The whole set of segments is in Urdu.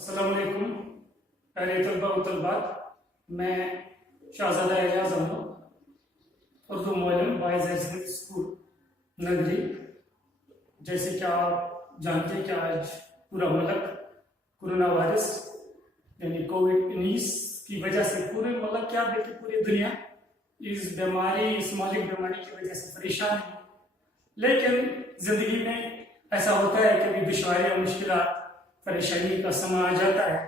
السلام علیکم پیارے طلباء و طلبات، میں شہزادہ اعجاز احمد، اردو معلم بائز حیثیت اسکول نگری۔ جیسے کہ آپ جانتے ہیں کہ آج پورا ملک کورونا وائرس یعنی کووڈ-19 کی وجہ سے، پورے ملک کیا بلکہ پوری دنیا اس بیماری، اس مالک بیماری کی وجہ سے پریشان ہے۔ لیکن زندگی میں ایسا ہوتا ہے کہ کبھی دشواریاں، مشکلات، پریشانی کا سما آ جاتا ہے،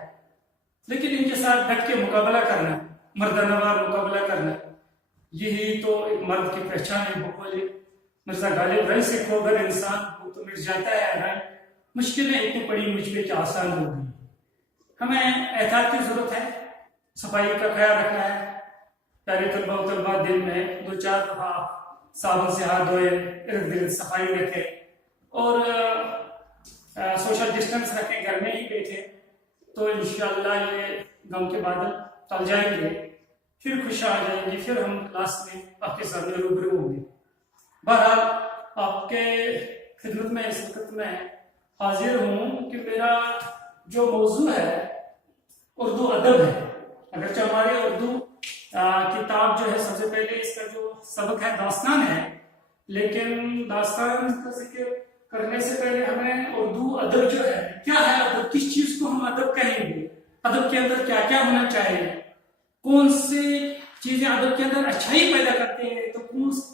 لیکن ان کے ساتھ ڈٹ کے مقابلہ کرنا، مردانہ وار مقابلہ کرنا، یہی تو ایک مرد کی پہچان ہے۔ بقول مرزا غالب، رنگ سے کھو کر انسان وہ تو مٹ جاتا ہے رنگ، مشکلیں اتنی پڑی مجھ پہ کہ آسان ہو گئی۔ ہمیں احتیاط کی ضرورت ہے، صفائی کا خیال رکھنا ہے۔ پیارے طلباء و طلبات، دن میں 2-4 دفعہ صابن سے ہاتھ دھوئے، ارد گرد صفائی رکھے اور سوشل ڈسٹینس رکھیں، گھر میں ہی بیٹھے تو انشاءاللہ یہ غم کے بادل ٹل جائیں گے، پھر خوش آ جائیں گے، پھر ہم کلاس میں آپ کے سامنے روبرو ہوں گے۔ بہرحال آپ کے خدمت میں اس وقت میں حاضر ہوں کہ میرا جو موضوع ہے اردو ادب ہے۔ اگرچہ ہماری اردو کتاب جو ہے، سب سے پہلے اس کا جو سبق ہے داستان ہے، لیکن داستان کا ذکر کرنے سے پہلے ہمیں اردو ادب جو ہے کیا ہے، ادب کس چیز کو ہم ادب کہیں گے، ادب کے اندر کیا کیا ہونا چاہیے، کون سی چیزیں ادب کے اندر اچھائی پیدا کرتے ہیں، تو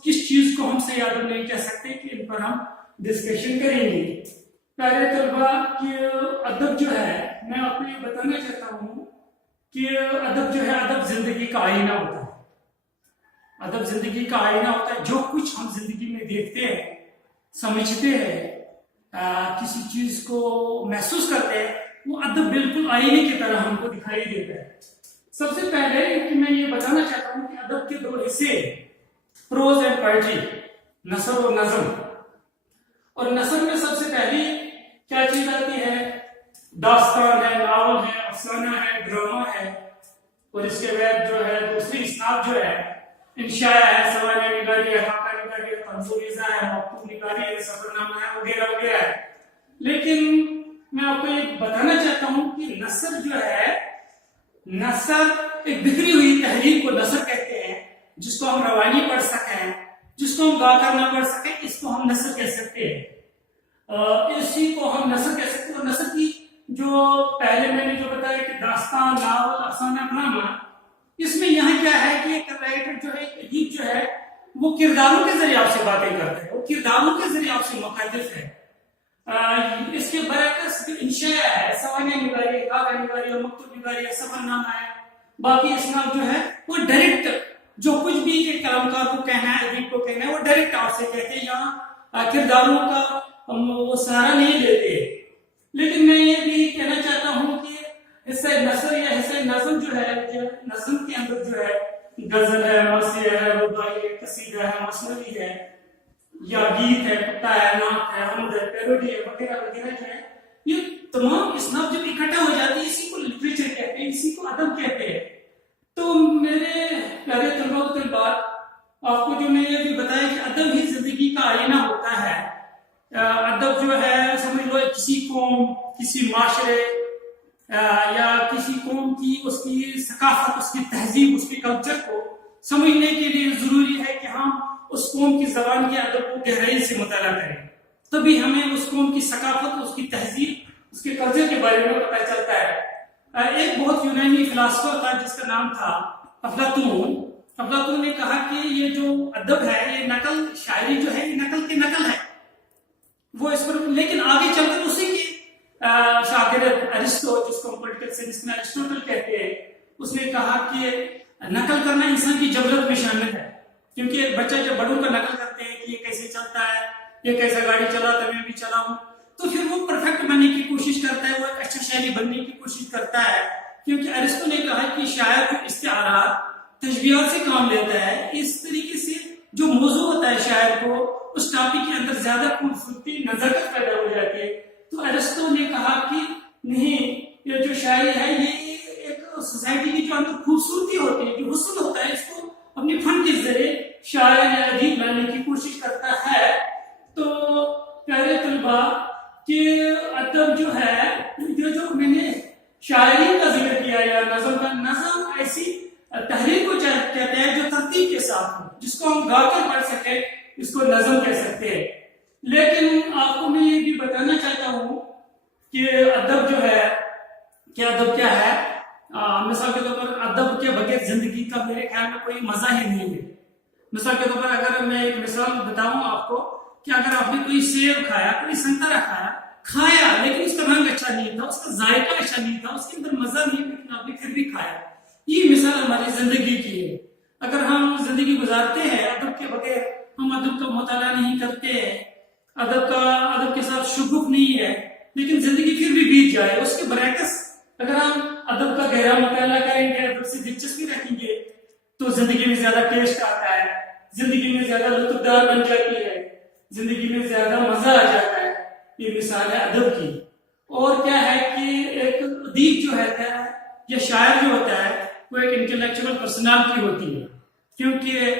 کس چیز کو ہم صحیح ادب نہیں کہہ سکتے، کہ ان پر ہم ڈسکشن کریں گے۔ پیارے طلباء، کہ ادب جو ہے، میں آپ کو یہ بتانا چاہتا ہوں کہ ادب جو ہے، ادب زندگی کا آئینہ ہوتا ہے۔ ادب زندگی کا آئینہ ہوتا ہے۔ جو کچھ ہم زندگی میں دیکھتے ہیں، سمجھتے ہیں، کسی چیز کو محسوس کرتے ہیں، وہ ادب بالکل آئینے کی طرح ہم کو دکھائی دیتا ہے۔ سب سے پہلے کہ میں یہ بتانا چاہتا ہوں کہ ادب کے 2 حصے، پروز اینڈ پوئٹری، نثر اور نظم۔ اور نثر میں سب سے پہلی کیا چیز آتی ہے؟ داستان ہے، ناول ہے، افسانہ ہے، ڈرامہ ہے، اور اس کے بعد جو ہے دوسری اصناف جو ہے انشاء ہے، سوانح نگاری ہے، خاکہ نگاری ہے، طنزوریزہ ہے، مکتوب نگاری ہے، سفرنامہ ہے، وغیرہ وغیرہ ہے۔ لیکن میں آپ کو یہ بتانا چاہتا ہوں کہ نثر جو ہے، نثر ایک بکھری ہوئی تحریر کو نثر کہتے ہیں، جس کو ہم روانی پڑھ سکیں، جس کو ہم گا کر نہ پڑھ سکیں، اس کو ہم نثر کہہ سکتے ہیں۔ اسی کو ہم نثر کہہ سکتے ہیں۔ اور نثر کی جو پہلے میں نے جو بتایا کہ داستان، ناول، افسانہ، ڈرامہ، اس میں یہاں کیا ہے کہ ایک رائٹر جو ہے، ایک ادیب جو ہے، وہ کرداروں کے ذریعے آپ سے باتیں کرتا ہے، وہ کرداروں کے ذریعے آپ سے مخاطب ہے۔ اس کے برعکس انشاء ہے، سوانح نگاری ہے، خاکہ نگاری ہے، مکتوب نگاری ہے، سفرنامہ ہے، باقی اصناف جو ہے وہ ڈائریکٹ جو کچھ بھی ایک کلامکار کو کہنا ہے، ادیب کو کہنا ہے، وہ ڈائریکٹ آپ سے کہتے ہیں، یہاں کرداروں کا وہ سہارا نہیں لیتے۔ لیکن میں یہ بھی کہنا چاہتا ہوں کہ حصہ نثر یا حصہ نظم جو ہے، نظم کے اندر جو ہے غزل ہے، مرثیہ ہے، رباعی ہے، قصیدہ ہے، مثنوی ہے، یا گیت ہے، قطعہ ہے، نعت ہے، حمد ہے، پیروڈی ہے، وغیرہ وغیرہ جو ہے، یہ تمام اصناف جب اکٹھا ہو جاتی ہے، اسی کو لٹریچر کہتے ہیں، اسی کو ادب کہتے ہیں۔ تو میرے پیارے طلباء و طالبات، آپ کو جو میں یہ بھی بتایا کہ ادب ہی زندگی کا آئینہ ہوتا ہے۔ ادب جو ہے، سمجھ لو کسی قوم، کسی معاشرے یا کسی قوم کی اس کی ثقافت، اس کی تہذیب، اس کے کلچر کو سمجھنے کے لیے ضروری ہے کہ ہم اس قوم کی زبان کے ادب کو گہرائی سے مطالعہ کریں، تبھی ہمیں اس قوم کی ثقافت، اس کی تہذیب، اس کے کلچر کے بارے میں پتہ چلتا ہے۔ ایک بہت یونانی فلاسفر تھا جس کا نام تھا افلاطون۔ افلاطون نے کہا کہ یہ جو ادب ہے، یہ نقل، شاعری جو ہے، یہ نقل کی نقل ہے۔ وہ اس پر، لیکن آگے چل کر اسی کے شاگرد ارسطو، جس کو پولیٹیکل سائنس میں ارسطوٹل کہتے ہیں، اس نے کہا کہ نقل کرنا انسان کی جبلت میں شامل ہے، کیونکہ ایک بچہ جب بڑوں کا نقل کرتے ہیں کہ یہ کیسے چلتا ہے، یہ کیسا گاڑی چلاتا ہے، میں بھی چلاؤں، تو پھر وہ پرفیکٹ بننے کی کوشش کرتا ہے، وہ ایک اچھا شاعری بننے کی کوشش کرتا ہے، کیونکہ ارسطو نے کہا کہ شاعر جو استعارات، تشبیہات سے کام لیتا ہے، اس طریقے سے جو موضوع ہوتا ہے شاعر کو، اس ٹاپک کے اندر زیادہ خوبصورتی، نزاکت پیدا ہو جاتی ہے۔ تو ارسطو نے کہا کہ نہیں، یہ جو شاعری ہے، یہ ایک سوسائٹی کی جو اندر خوبصورتی ہوتی ہے، جو حسن ہوتا ہے، اس کو اپنے فن کے ذریعے شاعر یا ادیب لانے کی کوشش کرتا ہے۔ تو پیارے طلباء، کہ ادب جو ہے، جو میں نے شاعری کا ذکر کیا یا نظم کا. نظم ایسی تحریر کو کہتے ہیں جو ترتیب کے ساتھ ہو، جس کو ہم گا کر پڑھ سکیں، اس کو نظم کہہ سکتے ہیں. لیکن آپ کو میں یہ بھی بتانا چاہتا ہوں کہ ادب جو ہے، کہ ادب کیا ہے. مثال کے طور پر ادب کے بغیر زندگی کا میرے خیال میں کوئی مزہ ہی نہیں ہے. مثال کے طور پر اگر میں ایک مثال بتاؤں آپ کو کہ اگر آپ نے کوئی سیب کھایا، کوئی سنترا کھایا لیکن اس کا رنگ اچھا نہیں تھا، اس کا ذائقہ اچھا نہیں تھا، اس کے اندر مزہ نہیں، لیکن آپ نے پھر بھی کھایا. یہ مثال ہماری زندگی کی ہے. اگر ہم زندگی گزارتے ہیں ادب کے بغیر، ہم ادب کا مطالعہ نہیں کرتے ہیں، ادب کے ساتھ شغف نہیں ہے، لیکن زندگی پھر بھی بیت جائے. اس کے برعکس اگر ہم ادب کا گہرا مطالعہ کریں گے، ادب سے دلچسپی رکھیں گے، تو زندگی میں زیادہ ٹیسٹ آتا ہے، زندگی میں زیادہ لطف دار بن جاتی ہے، زندگی میں زیادہ مزہ آ جاتا ہے. یہ مثال ہے ادب کی. اور کیا ہے کہ ایک ادیب جو ہے یا شاعر جو ہوتا ہے وہ ایک انٹلیکچوئل پرسنالٹی ہوتی ہے. کیونکہ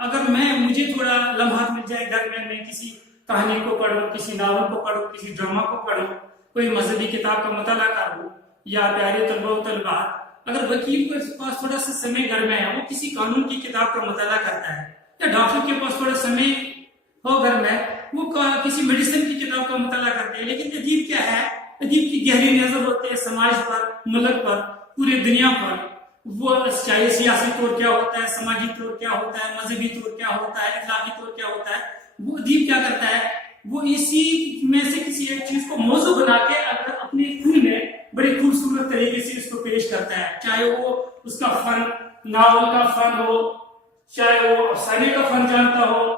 اگر مجھے تھوڑا لمحات مل جائے گھر میں کسی کہانی کو پڑھوں، کسی ناول کو پڑھوں، کسی ڈرامہ کو پڑھوں، کوئی مذہبی کتاب کا مطالعہ کروں، یا پیارے طلبہ و طالبات اگر وکیل کے پاس تھوڑا سا سمے گھر میں ہے، وہ کسی قانون کی کتاب کا مطالعہ کرتا ہے، یا ڈاکٹر کے پاس تھوڑا سمے ہو گھر میں، وہ کسی میڈیسن کی کتاب کا مطالعہ کرتے ہیں. لیکن ادیب کیا ہے؟ ادیب کی گہری نظر ہوتی ہے سماج پر، ملک پر، پوری دنیا پر. وہ چاہے سیاسی طور کیا ہوتا ہے، سماجی طور کیا ہوتا ہے، مذہبی طور کیا ہوتا ہے، اخلاقی طور کیا ہوتا ہے، وہ ادیب کیا کرتا ہے؟ وہ اسی میں سے کسی ایک چیز کو موضوع بنا کے اپنے خون میں بڑی خوبصورت طریقے سے اس کو پیش کرتا ہے. چاہے وہ اس کا فن ناول کا فن ہو، چاہے وہ افسانے کا فن جانتا ہو،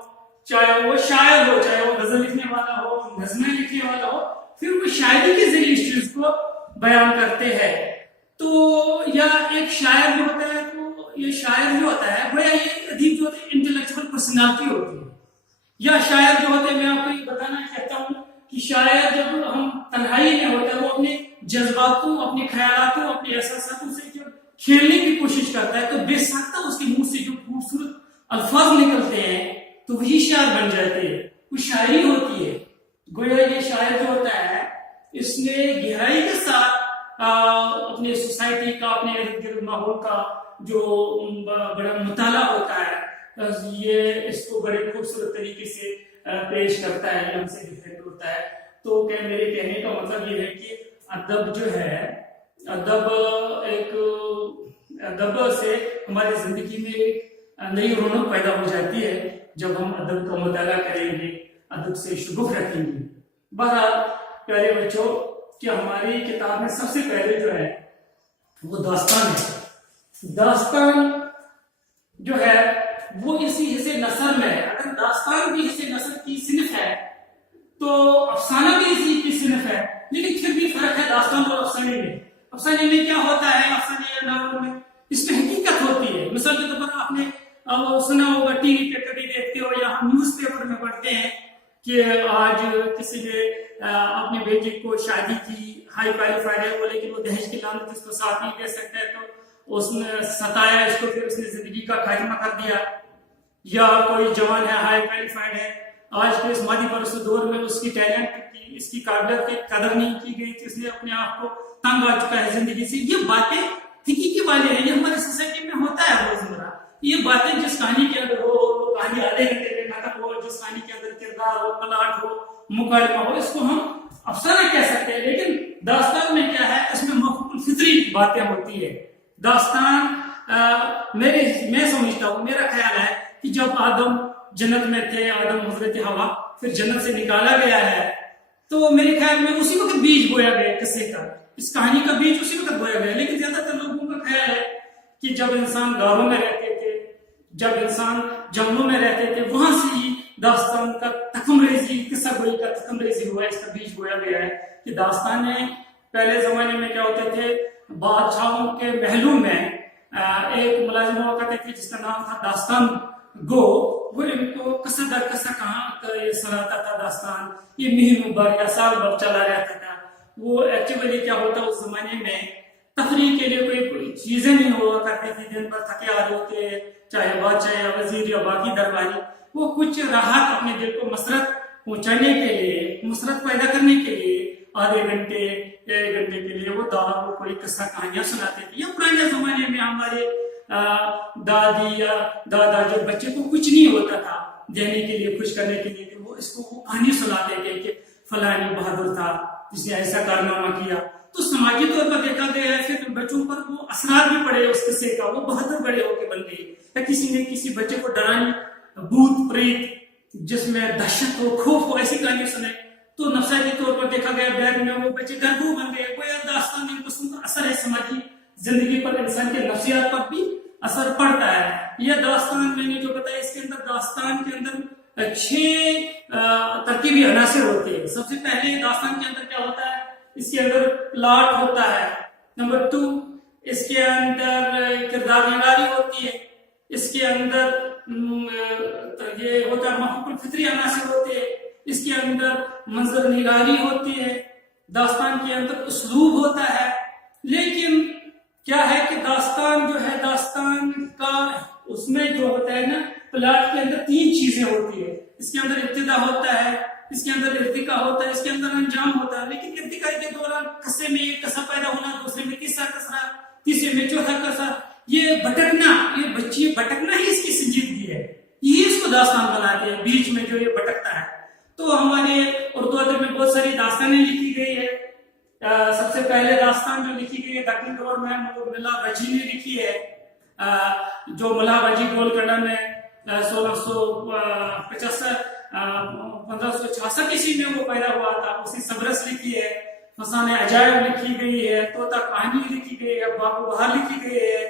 چاہے وہ شاعر ہو، چاہے وہ غزل لکھنے والا ہو، نظمیں لکھنے والا ہو، پھر وہ شاعری کے ذریعے اس چیز کو بیان کرتے ہیں. تو یا ایک شاعر جو ہوتا ہے، تو یہ شاعر جو ہوتا ہے وہ یہ ادیب جو ہوتے ہیں انٹلیکچوئل پرسنالٹی ہوتی ہے. یا شاعر جو ہوتے ہیں، میں آپ کو یہ بتانا چاہتا ہوں کہ شاعر جب ہم تنہائی میں ہوتا ہے، وہ اپنے جذباتوں، اپنے خیالاتوں، اپنے احساساتوں سے جب کھیلنے کی کوشش کرتا ہے، تو بے ساختہ اس کے منہ سے جو خوبصورت الفاظ نکلتے ہیں تو وہی شاعر بن جاتے ہیں. وہ شاعری ہوتی ہے. گویا یہ شاعر جو ہوتا ہے، اس نے گہرائی کے ساتھ اپنے سوسائٹی کا، اپنے ارد گرد ماحول کا جو بڑا مطالعہ ہوتا ہے، یہ اس کو بڑے خوبصورت طریقے سے پیش کرتا ہے، ہم سے ڈیفینڈ ہوتا ہے. تو کہ میرے کہنے کا مطلب یہ ہے کہ ادب جو ہے، ادب سے ہماری زندگی میں ایک نئی رونق پیدا ہو جاتی ہے جب ہم ادب کا مطالعہ کریں گے، ادب سے شغف رکھیں گے. بہرحال پیارے بچوں، کہ ہماری کتاب میں سب سے پہلے جو ہے وہ داستان ہے. داستان جو ہے وہ اسی حصے نثر میں ہے. اگر داستان بھی حصے نثر کی صنف ہے تو افسانہ بھی اسی کی صنف ہے، لیکن پھر بھی فرق ہے داستان اور افسانے میں. افسانے میں کیا ہوتا ہے؟ افسانے یا ناول میں اس میں حقیقت ہوتی ہے. مثال کے طور پر آپ نے سنا ہوگا، ٹی وی پہ کبھی دیکھتے ہو یا ہم نیوز پیپر میں پڑھتے ہیں کہ آج کسی نے اپنے بیٹے کو شادی کی، ہائی کوالیفائڈ ہے وہ، لیکن وہ دہیج کی لعنت اس کو ساتھ نہیں دے سکتا ہے، تو اس نے ستایا اس کو، پھر اس نے زندگی کا خاتمہ کر دیا. یا کوئی جوان ہے، ہائی کوالیفائڈ ہے، آج کے اس مادی پرست دور میں اس کی ٹیلنٹ کی، اس کی قابلیت کی قدر نہیں کی گئی تھی، اس نے اپنے آپ کو تنگ آ چکا ہے زندگی سے. یہ باتیں حقیقی والے ہیں، یہ ہمارے سوسائٹی میں ہوتا ہے روزمرہ. یہ باتیں جس کہانی کے اندر ہو، وہ کہانی آدھے گھنٹے میں ختم ہو، جس کہانی کے اندر کردار ہو، پلاٹ ہو، مکالمہ ہو، اس کو ہم افسانہ کہہ سکتے ہیں. لیکن داستان میں کیا ہے؟ اس میں محقق الفطری باتیں ہوتی ہے. داستان میں سمجھتا ہوں، میرا خیال ہے کہ جب آدم جنت میں تھے، آدم حضرت حوا پھر جنت سے نکالا گیا ہے، تو میرے خیال میں اسی وقت بیج بویا گیا قصے کا، اس کہانی کا بیج اسی وقت بویا گیا. لیکن زیادہ تر لوگوں کا خیال ہے کہ جب انسان غاروں میں رہتے تھے، جب انسان جنگلوں میں رہتے تھے، وہاں سے ہی داستان کا تخم ریزی، قصہ گوئی کا تخم ریزی ہوا ہے، اس کا بیج بویا گیا ہے. کہ داستانیں پہلے زمانے میں کیا ہوتے تھے؟ بادشاہوں کے محلوں میں ایک ملازم ہوا کرتے تھے جس کا نام تھا داستان گو. وہ ان کو قصہ در قصہ کہاں سناتا تھا داستان. یہ مہینوں بھر یا سال بھر چلا رہتا تھا. وہ ایکچولی کیا ہوتا اس زمانے میں تفریح کے لیے کوئی چیزیں نہیں ہوا کرتی تھی. دن بھر تھکے آ رہے ہوتے، چاہے بادشاہ یا وزیر یا باقی درباری، وہ کچھ راحت اپنے دل کو مسرت پہنچانے کے لیے، مسرت پیدا کرنے کے لیے آدھے گھنٹے 1 گھنٹے کے لیے وہ کوئی قصہ کہانیاں سناتے تھے. یا پرانے زمانے میں ہمارے دادی یا دادا جو بچے کو کچھ نہیں ہوتا تھا دینے کے لیے، خوش کرنے کے لیے، وہ اس کو کہانی سناتے تھے کہ فلانی بہادر تھا جس نے ایسا کارنامہ کیا. تو سماجی طور پر دیکھا گیا ہے، پھر بچوں پر وہ اثرات بھی پڑے اس قصے کا، وہ بہادر بڑے ہو کے بن گئے. یا کسی نے کسی بچے کو ڈرانی، بھوت پریت جس میں دہشت ہو، خوف ہو، ایسی کہانی سنے تو نفسیاتی طور پر دیکھا گیا بعد میں وہ بچے ڈرپوک بن گئے. کوئی داستان ان قسم کا اثر ہے سماجی زندگی پر، انسان کے نفسیات پر بھی اثر پڑتا ہے. یہ داستان میں نے جو بتایا، اس کے اندر داستان کے اندر 6 ترکیبی عناصر ہوتے ہیں. سب سے پہلے داستان کے اندر کیا ہوتا ہے؟ اس کے اندر پلاٹ ہوتا ہے. نمبر 2 اس کے اندر کردار نگاری ہوتی ہے. اس کے اندر یہ ہوتا ہے محقق الفطری عناصر ہوتے ہیں. اس کے اندر منظر نگاری ہوتی ہے. داستان کے اندر اسلوب ہوتا ہے. لیکن کیا ہے کہ داستان جو ہے، داستان کا اس میں جو ہوتا ہے نا، پلاٹ کے اندر 3 چیزیں ہوتی ہے. اس کے اندر ابتدا ہوتا ہے، اس کے اندر ارتقا ہوتا ہے، اس کے اندر انجام ہوتا ہے. لیکن ارتقا کے دوران قصے میں ایک قصہ پیدا ہونا، دوسرے میں تیسرا قصہ، تیسرے میں چوتھا قصہ، یہ بھٹکنا، یہ بچی بھٹکنا ہی اس کی سنجیدگی ہے. یہی اس کو داستان بناتے ہیں، بیچ میں جو یہ بھٹکتا ہے. تو ہمارے اردو ادب میں بہت ساری داستانیں لکھی گئی ہے. سب سے پہلے داستان جو لکھی گئی ہے دکنی دور میں ملا وجی نے لکھی ہے، جو ملا وجی گولکنڈہ میں 1566 عیسوی میں وہ پیدا ہوا تھا. اسی سبرس لکھی ہے، فسانہ عجائب لکھی گئی ہے، طوطا کہانی لکھی گئی ہے، باب و بہار لکھی گئی ہے،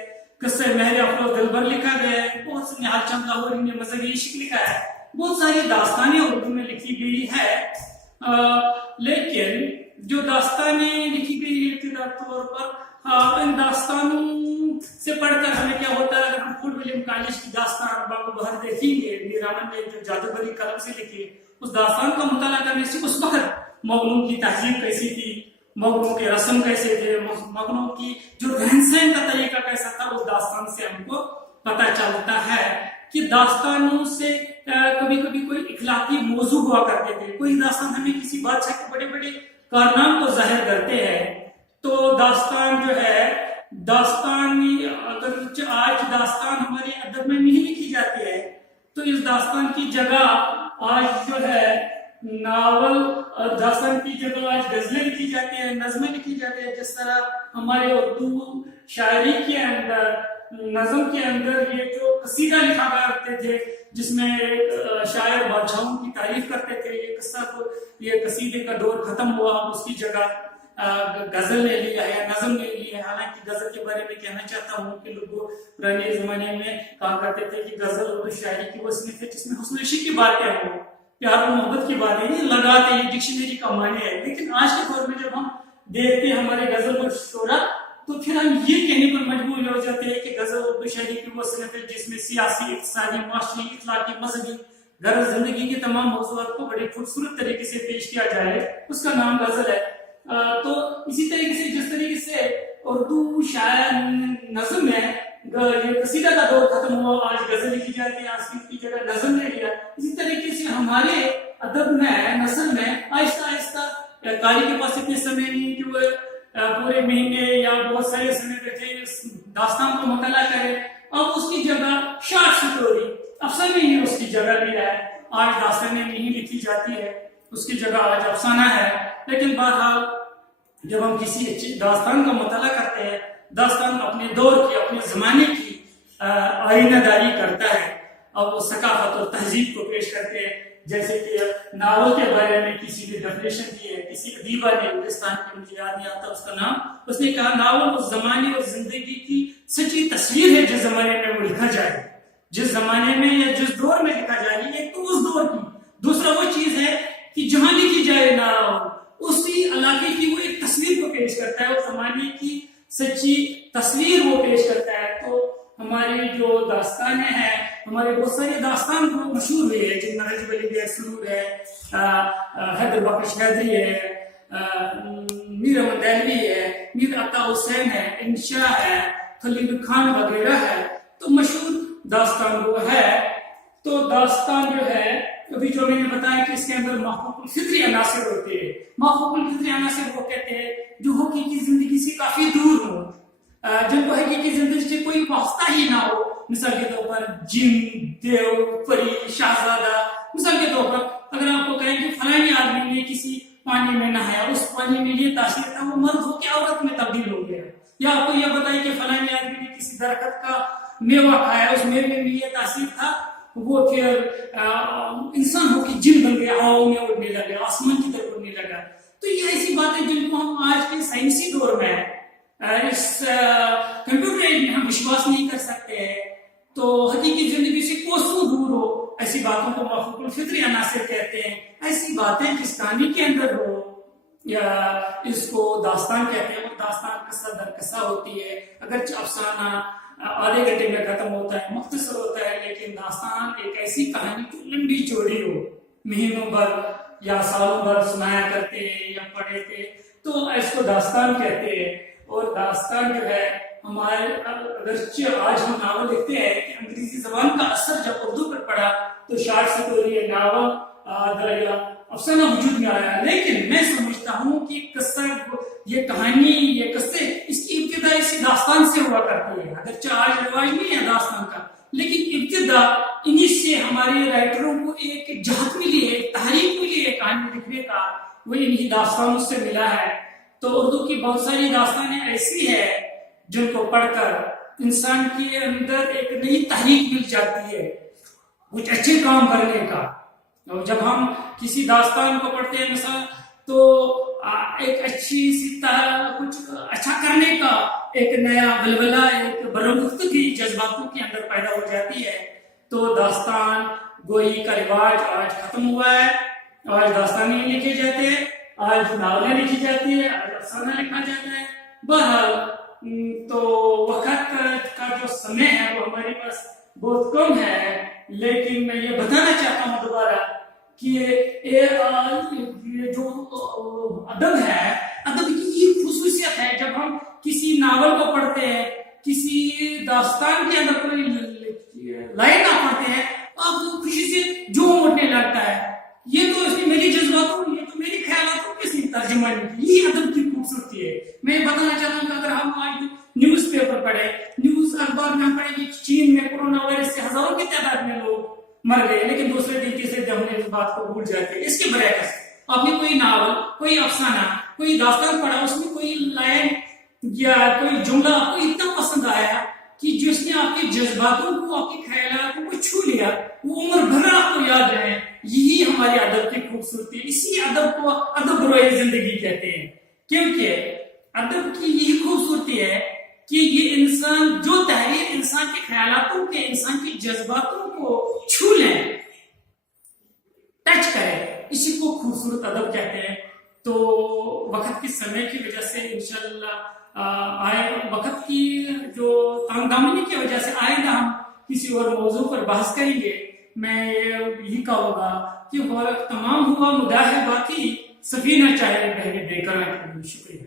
قصہ مہر افروز دلبر لکھا گیا ہے، بہت سے نہال چند لاہوری نے مذہبی عشق لکھا ہے. بہت ساری داستانیں اردو میں لکھی گئی ہے. لیکن جو داستانیں لکھی گئی ہے ابتدائی طور پر، ان داستانوں سے پڑھ کر ہمیں کیا ہوتا ہے؟ اگر ہم فورٹ ولیم کالج کی داستان باب و بہار دیکھیں گے، میر امن نے جو جادوگری قلم سے لکھی، اس داستان کا مطالعہ کرنے سے اس وقت مغلوں کی تہذیب کیسی تھی، مغلوں کے رسم کیسے تھے، مغلوں کی جو رہن سہن کا طریقہ کیسا تھا، اس داستان سے ہم کو پتہ چلتا ہے کہ داستانوں سے کبھی کبھی کوئی اخلاقی موضوع ہوا کرتے تھے. کوئی داستان ہمیں کسی بادشاہ کے بڑے بڑے کارنام کو ظاہر کرتے ہیں. تو داستان جو ہے، داستانی اگر آج داستان ہمارے ادب میں نہیں لکھی جاتی ہے، تو اس داستان کی جگہ آج جو ہے ناول، داستان کی جگہ آج غزلیں لکھی جاتی ہیں، نظمیں لکھی جاتی ہیں. جس طرح ہمارے اردو شاعری کے اندر، نظم کے اندر یہ جو قصیدہ لکھا کرتے تھے، جس میں شاعر بادشاہوں کی تعریف کرتے تھے، یہ قصہ کو، یہ قصیدے کا دور ختم ہوا، اس کی جگہ غزل نے لیا ہے، نظم نے لی ہے. حالانکہ غزل کے بارے میں کہنا چاہتا ہوں کہ لوگ پرانے زمانے میں کہا کرتے تھے کہ غزل اردو شاعری کی وہ صنف ہے جس میں حسن عشق کی باتیں ہوں، پیار و محبت کی باتیں نہیں لگاتے، یہ ڈکشنری کا معنی ہے. لیکن آج کے دور میں جب ہم دیکھتے ہیں ہمارے غزل و شعرا، تو پھر ہم یہ کہنے پر مجبور ہو جاتے ہیں کہ غزل اردو شاعری کی وہ صنف ہے جس میں سیاسی، اقتصادی، معاشی، اخلاقی، مذہبی غرض زندگی کے تمام موضوعات کو بڑے خوبصورت طریقے سے پیش کیا جائے، اس کا نام غزل ہے. تو اسی طریقے سے جس طریقے سے اردو شاعر نظم میں یہ قصیدہ کا دور ختم ہوا، آج غزل لکھی جاتی ہے، آج کی جگہ نظم نے لیا، اسی طریقے سے ہمارے ادب میں، نثر میں آہستہ آہستہ قاری کے پاس اتنے سمے نہیں کہ وہ پورے مہینے یا بہت سارے سمے بیٹھے اس داستان کو مطالعہ کرے. اب اس کی جگہ شارٹ سٹوری، افسانے ہی اس کی جگہ لیا ہے. آج داستانیں نہیں لکھی جاتی ہے، اس کی جگہ آج افسانہ ہے. لیکن بہرحال جب ہم کسی داستان کا مطالعہ کرتے ہیں، داستان اپنے دور کی، اپنے زمانے کی آئینہ داری کرتا ہے اور وہ ثقافت اور تہذیب کو پیش کرتے ہیں. جیسے کہ ناول کے بارے میں کسی نے ڈیفینیشن دی ہے، کسی ادیبہ نے، ہندوستان کی مجھے یاد نہیں آتا اس کا نام، اس نے کہا ناول اس زمانے اور زندگی کی سچی تصویر ہے جس زمانے میں وہ لکھا جائے، جس زمانے میں یا جس دور میں لکھا جائے. ایک تو اس دور کی، دوسرا وہ چیز ہے کہ جہاں لکھی جائے ناول، اسی علاقے کی وہ ایک تصویر کو پیش کرتا ہے، اس زمانے کی سچی تصویر وہ پیش کرتا ہے. تو ہماری جو داستانیں ہیں، ہمارے بہت ساری داستان کو مشہور ہوئی ہے، جن میں رجب علی سرور ہے، حیدر بخش حیدری ہے، میر احمد دہلوی ہے، میر عطا حسین ہے، انشاء ہے، خلیل خان وغیرہ ہے. تو مشہور داستان وہ ہے. تو داستان جو ہے ابھی جو میں نے بتایا کہ اس کے اندر محقوق الفطری عناصر ہوتے ہیں. محقوق الفطری عناصر وہ کہتے ہیں جو حقیقی زندگی سے کافی دور ہو، جن کو حقیقی زندگی سے کوئی واسطہ ہی نہ ہو. مثال کے طور پر جن، دیو، پری، شہزادہ. مثال کے طور پر اگر آپ کو کہیں کہ فلاں آدمی نے کسی پانی میں نہایا، اس پانی میں یہ تاثیر تھا، وہ مرد ہو کے عورت میں تبدیل ہو گیا. یا آپ کو یہ بتائیں کہ فلاں آدمی نے کسی درخت کا میوہ کھایا، اس میوے میں یہ تاثیر تھا، وہ پھر انسان ہو کے جن بن گیا، ہواؤں میں اڑنے لگا، آسمان کی طرف اڑنے لگا. تو یہ ایسی باتیں جن کو ہم آج کے سائنسی دور میں اس کمپیوٹر ایج میں ہم وشواس نہیں کر سکتے ہیں. تو حقیقی زندگی سے کوسوں دور ہو، ایسی باتوں کو محقوق الفطری عناصر کہتے ہیں. ایسی باتیں جس کہانی کے اندر ہو، یا اس کو داستان کہتے ہیں. وہ داستان قصہ در قصہ ہوتی ہے، اگرچہ افسانہ آدھے گھنٹے میں ختم ہوتا ہے، مختصر ہوتا ہے، لیکن داستان ایک ایسی کہانی جو لمبی چوڑی ہو، مہینوں بھر یا سالوں بھر سنایا کرتے ہیں یا پڑھے تھے، تو اس کو داستان کہتے ہیں. اور داستان جو ہے ہمارے، اگرچہ آج ہم ناول لکھتے ہیں کہ انگریزی زبان کا اثر جب اردو پر پڑا تو شارٹ سٹوری، ناول یا افسانہ وجود میں آیا. لیکن میں سمجھتا ہوں کہ قصہ، یہ کہانی، یہ قصے، اس کی ابتدا اسی داستان سے ہوا کرتی ہے. اگرچہ آج رواج نہیں ہے داستان کا، لیکن ابتدا انہی سے ہمارے رائٹروں کو ایک جہت ملی ہے، ایک تحریک ملی ہے کہانی لکھنے کا، وہ انہی داستانوں سے ملا ہے. تو اردو کی بہت ساری داستانیں ایسی ہیں جن کو پڑھ کر انسان کے اندر ایک نئی تحریک مل جاتی ہے کچھ اچھے کام کرنے کا. اور جب ہم کسی داستان کو پڑھتے ہیں مثلا، تو ایک اچھی سی کچھ اچھا کرنے کا ایک نیا ولولہ، ایک برگزیدگی جذباتوں کے اندر پیدا ہو جاتی ہے. تو داستان گوئی کا رواج آج ختم ہوا ہے. آج داستانیں لکھے جاتے ہیں، آج ناولیں لکھی جاتی ہے، آج افسانہ لکھا جاتا ہے. بہرحال تو وقت کا جو سمے ہے وہ ہمارے پاس بہت کم ہے. لیکن میں یہ بتانا چاہتا ہوں دوبارہ کہ یہ جو ادب ہے، ادب کی یہ خصوصیت ہے، جب ہم کسی ناول کو پڑھتے ہیں، کسی داستان کے اندر کوئی لائن آپ پڑھتے ہیں، آپ کو خوشی سے جوم اٹھنے لگتا ہے. یہ تو اس کی میری جذباتوں، یہ تو میری خیالاتوں کس نے ترجمہ نہیں کی. یہ ادب کی خوبصورتی ہے. میں بتانا چاہتا ہوں کہ اگر ہم آج نیوز پیپر پڑھیں، نیوز اخبار میں ہم پڑھیں کہ چین میں کورونا وائرس سے ہزاروں کی تعداد میں لوگ مر گئے، لیکن دوسرے دن تیسرے دن ہم نے اس بات کو بھول جاتے ہیں. اس کے برعکس آپ نے کوئی ناول، کوئی افسانہ، کوئی داستان پڑھا، اس میں کوئی لائن یا کوئی جملہ آپ کو اتنا پسند آیا کہ جس نے آپ کے جذباتوں کو، آپ کے خیالات کو چھو لیا، وہ عمر بھر آپ کو یاد رہے. یہی ہمارے ادب کی خوبصورتی ہے. اسی ادب کو ادب روئے زندگی کہتے ہیں، کیونکہ ادب کی یہی خوبصورتی ہے کہ یہ انسان، جو تحریر انسان کے خیالاتوں کے، انسان کے جذباتوں کو چھو لیں، ٹچ کرے، اسی کو خوبصورت ادب کہتے ہیں. تو وقت کی سمے کی وجہ سے انشاءاللہ وقت کی جو تنگ دامنی کی وجہ سے آئندہ ہم کسی اور موضوع پر بحث کریں گے. میں یہی کہوں گا کہ وقت تمام ہوا مداح باقی، سفینہ چاہے بحر بے کریں. شکریہ.